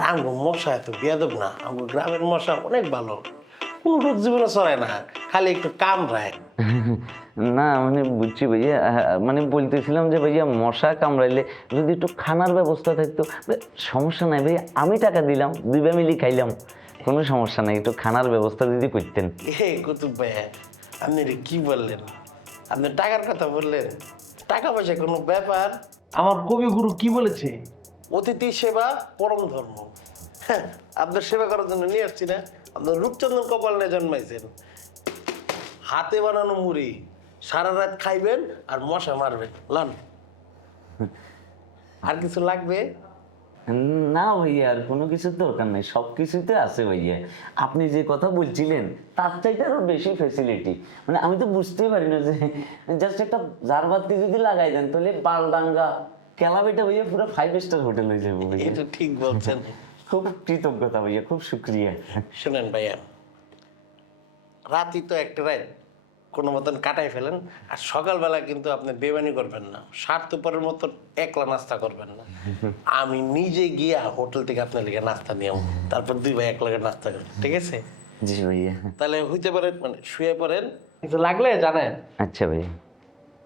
আর আমগো মশা এত বেয়াদব না, আমগো গ্রামের মশা অনেক ভালো, কোনো রোগ জীবনে চড়ায় না, খালি একটু কামড়ায়। না মানে বুঝছি ভাইয়া, মানে বলতেছিলাম যে ভাইয়া মশা কামড়াইলে যদি একটু খানার ব্যবস্থা থাকতো। সমস্যা নাই ভাইয়া, আমি টাকা দিলাম, দুই মিলি খাইলাম, কোনো সমস্যা নাই, একটু খানার ব্যবস্থা যদি করতেন। কুতুব ভাইয়া, আপনি এটা কি বললেন? আপনি টাকার কথা বললেন, টাকা পয়সা কোনো ব্যাপার? আমার কবিগুরু কি বলেছে? অতিথি সেবা পরম ধর্ম। হ্যাঁ, আপনার সেবা করার জন্য নিয়ে আসছি না? আপনার রূপচন্দন কপাল নিয়ে জন্মাইছেন, হাতে বানানো মুড়ি সারা রাত খাইবেন আর মশা মারবেন। লন, আর কিছু লাগবে? না ভাইয়া, আর কোনো কিছুর দরকার নেই, সব কিছুতে আছে ভাইয়া। আপনি যে কথা বলছিলেন তার চাইতে আরো বেশি ফ্যাসিলিটি, মানে আমি তো বুঝতেই পারি না যে জাস্ট একটা ঝাড়বাতি যদি লাগাই দেন তাহলে বালডাঙ্গা কেলাবেটা ভাইয়া পুরো 5 স্টার হোটেল হয়ে যাবে ভাইয়া। এটা ঠিক বলছেন। খুব কৃতজ্ঞতা ভাইয়া, খুব শুক্রিয়া। শোনেন ভাইয়া, রাতই তো একটা রাত কোনো মতন কাটাই ফেলেন, আর সকালবেলা কিন্তু আপনি বেমানি করবেন না, স্বার্থপরের মতো একলা নাস্তা করবেন না। আমি নিজে গিয়া হোটেল থেকে আপনার লিগে নাস্তা নিয়ে আসবো, তারপর দুই ভাই এক লগে নাস্তা করবেন, ঠিক আছে? জি ভাইয়া। তাহলে হইতে পারেন, মানে শুয়ে পড়েন, কিছু লাগলে জানেন। আচ্ছা ভাইয়া।